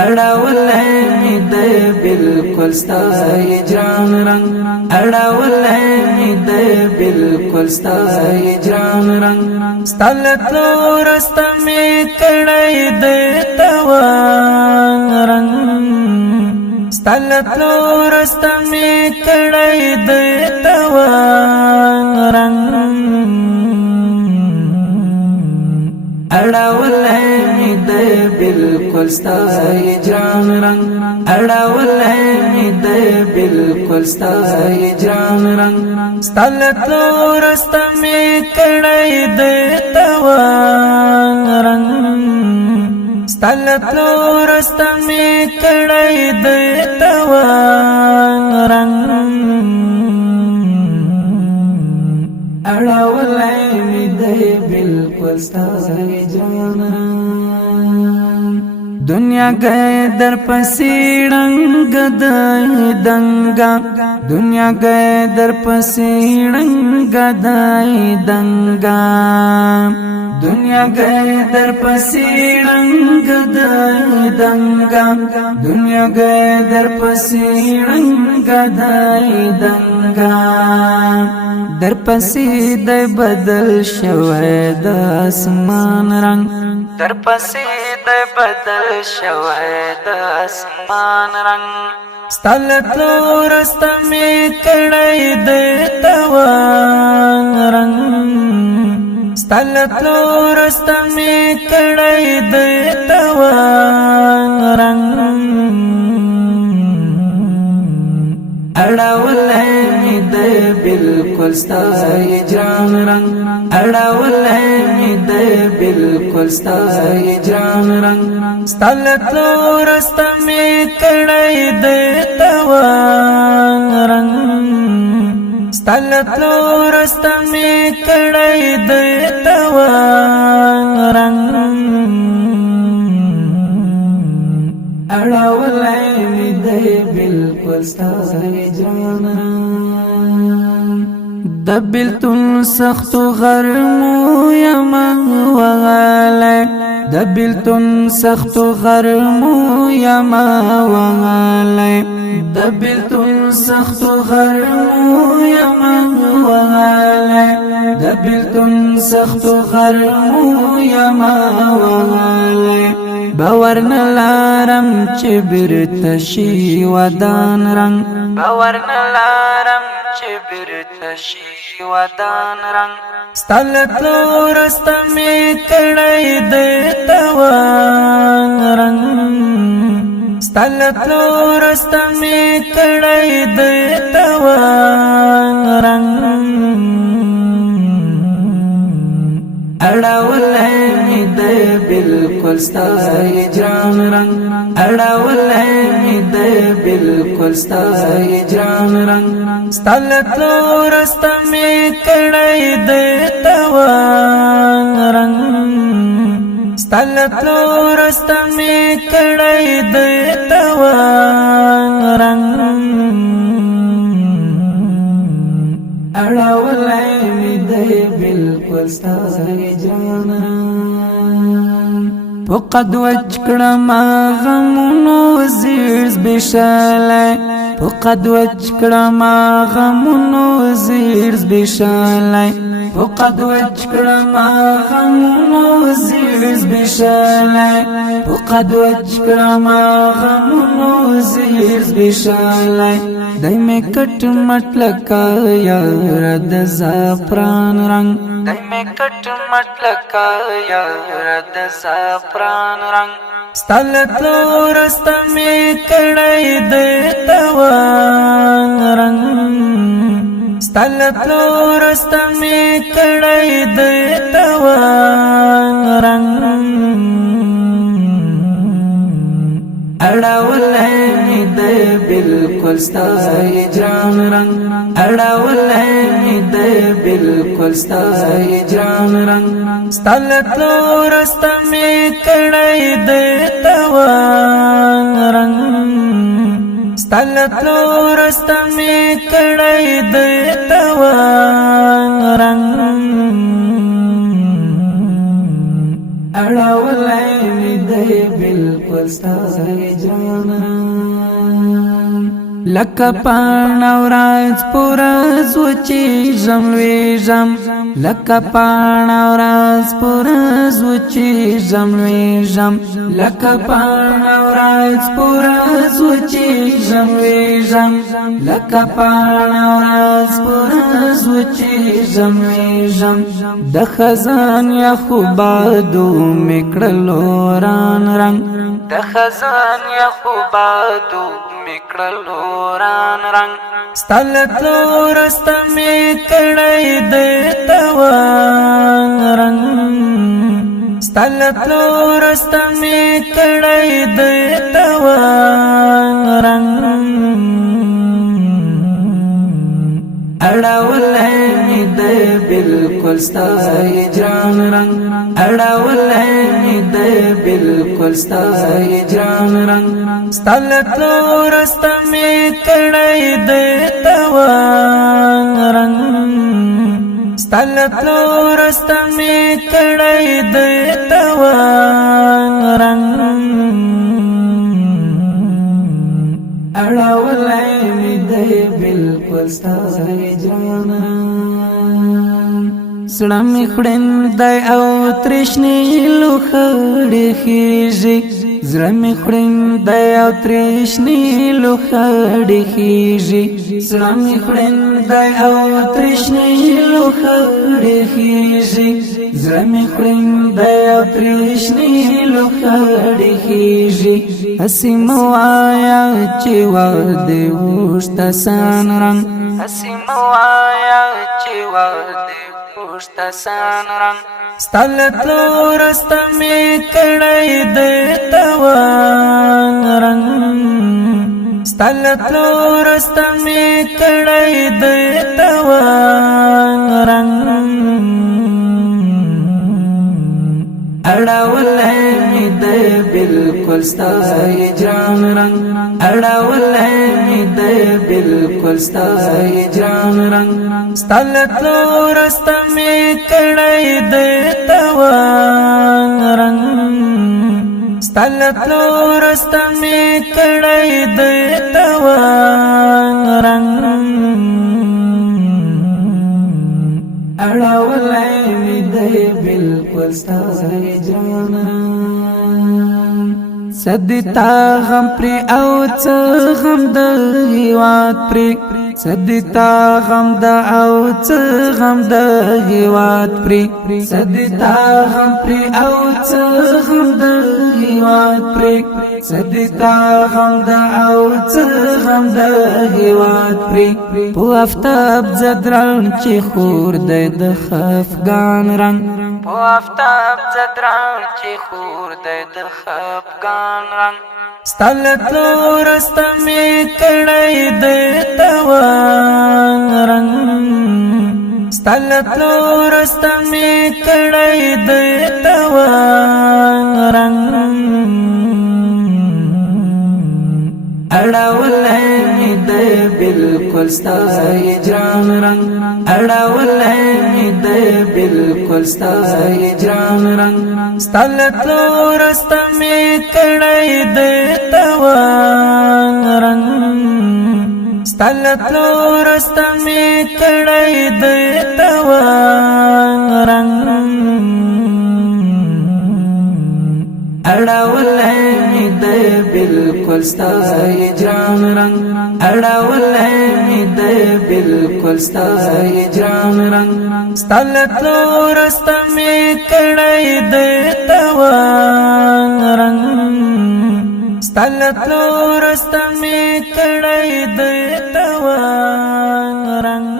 اڑاول ہے می دے بالکل ستا ہجران رنگ اڑاول ہے می دے بالکل ستا ہجران رنگ ستلتلو رست می کڑائی دے توان رنگ ستلتلو رست می کڑائی دے توان رنگ اڑاول ہے می دے بالکل ستا ہجران رنگ اڑاول ہے می دے بالکل ستا ہجران رنگ ستلتلو رست می کڑائی دے توان رنگ ستلتلو رست می کڑائی دے توان رنگ اڑاول ہے می دے بالکل ستا ہجران دنیا گئے در پسیڑنگ دائی دنگا دنیا گئے در پسیڑنگ دائی دنگا دنیا گئے در پسیڑنگ دائی دنگا دنیا گئے در پسیڑنگ دائی دنگا در پسید بدل شوئے د اسمان رنگ در پسید بدل شوئے د اسمان رنگ ستلتلو رست می کڑائی دے توان رنگ ستلتلو رست می کڑائی دے توان رنگ اڑاول ہے می دے بالکل ستا ہجران رنگ اڑاول ہے می دے بالکل ستا ہجران رنگ ستلتلو رست می کڑائی دے توان رنگ ستلتلو رست می کڑائی دے توان رنگ اڑاول ہے می دے بالکل ستا ہجران دبلتن سخت غرمو یمن وغالے دبلتن سخت غرمو یمن وغالے دبلتن سخت غرمو یمن وغالے دبلتن سخت غرمو یمن وغالے باور نلارم چی برتشی ودان رنگ باور نلارم چی برتشی ودان رنگ ستلتلو رست می کڑائی دے توان رنگ ستلتلو رست می کڑائی دے توان رنگ اڑاول ہے می دے بالکل ستا ہجران رنگ اڑاول ہے می دے بالکل ستا ہجران رنگ ستلتلو رست می کڑائی دے توان رنگ ستلتلو رست می کڑائی دے توان رنگ اڑاول ہے می دے بالکل ستا ہجران فقد وجکڑما غمونو زیرز بشالے فقد وجکڑما غمونو زیرز بشالے فقد وجکڑما غمونو زیرز بشالے فقد وجکڑما غمونو زیرز بشالے دای میں کٹ مٹ لکا یار د زعفران رنگ دای میں کٹ مٹ لکا یار د زعفران رنگ ستلتلو رست می کڑائی دے توان رنگ ستلتلو رست می کڑائی دے توان رنگ اڑاول ہے می دے بالکل ستا ہجران رنگ اڑاول ہے می دے بالکل ستا ہجران رنگ ستلتلو رست می کڑائی دے توان رنگ ستلتلو رست می کڑائی دے توان رنگ اڑاول ہے می دے بالکل بالکل ستا هجران لکه پاڼه ورځ پورز وچیږم لویږم لکه پاڼه ورځ پورز وچیږم لویږم لکه پاڼه ورځ پورز وچیږم لویږم لکه پاڼه ورځ پورز وچیږم لویږم د خزان یخو بادو مې کړلو ران رنګ د خزان یخو بادو مې کړلو ران رنګ ستا له تلو وروسته مې کړی دی توان رنګ ستا له تلو وروسته مې کړی دی توان رنګ اړولی مې دی بالکل ستا هجران رنګ اړولی مې دی بالکل ستا هجران رنګ ستا له تلو وروسته مې کړی دی توان رنګ ستا له تلو وروسته مې کړی دی توان رنګ اړولی مې دی بالکل ستا هجران زړه مې خوړندی او ترشنې لوخړې خیږي زړه مې خوړندی او ترشنې لوخړې خیږي زړه مې خوړندی او ترشنې لوخړې خیږي زړه مې خوړندی او ترشنې لوخړې خیږي هسې مه وایه چې واده اوښته سان رنګ هسې مه وایه چې واده اوښته سان رنګ ستا له تلو وروسته مې کړی دی توان رنګ ستا له تلو وروسته مې کړی دی توان رنګ اړولی مې دی بالکل ستا هجران رنګ اړولی مې دی بالکل ستا هجران رنګ ستا له تلو وروسته مې کړی دی توان رنګ ستا له تلو وروسته مې کړی دی توان رنګ اړولی مې دی بالکل ستا هجران څه دې تا غم پرې او څه غم د هېواد پرې څه دې تا غم د او څه غم د هېواد پرې څه دې تا غم پرې او څه غم د هېواد پرې څه دې تا غم د او څه غم د هېواد پرې په آفتاب زدران چې خور دی د خفګان رنګ په آفتاب زدران چې خور دی د خفګان رنګ ستا له تلو وروسته مې کړی دی توان رنګ ستا له تلو وروسته مې کړی دی توان رنګ اړولی مې دی بالکل ستا هجران رنګ اړولی مې دی بالکل ستا هجران رنګ ستا له تلو وروسته مې کړی دی توان رنګ ستا له تلو وروسته مې کړی دی توان رنګ اړولی مې دی بالکل ستا هجران رنګ اړولی مې دی بالکل ستا هجران رنګ ستا له تلو وروسته مې کړی دی توان رنګ ستا له تلو وروسته مې کړی دی توان رنګ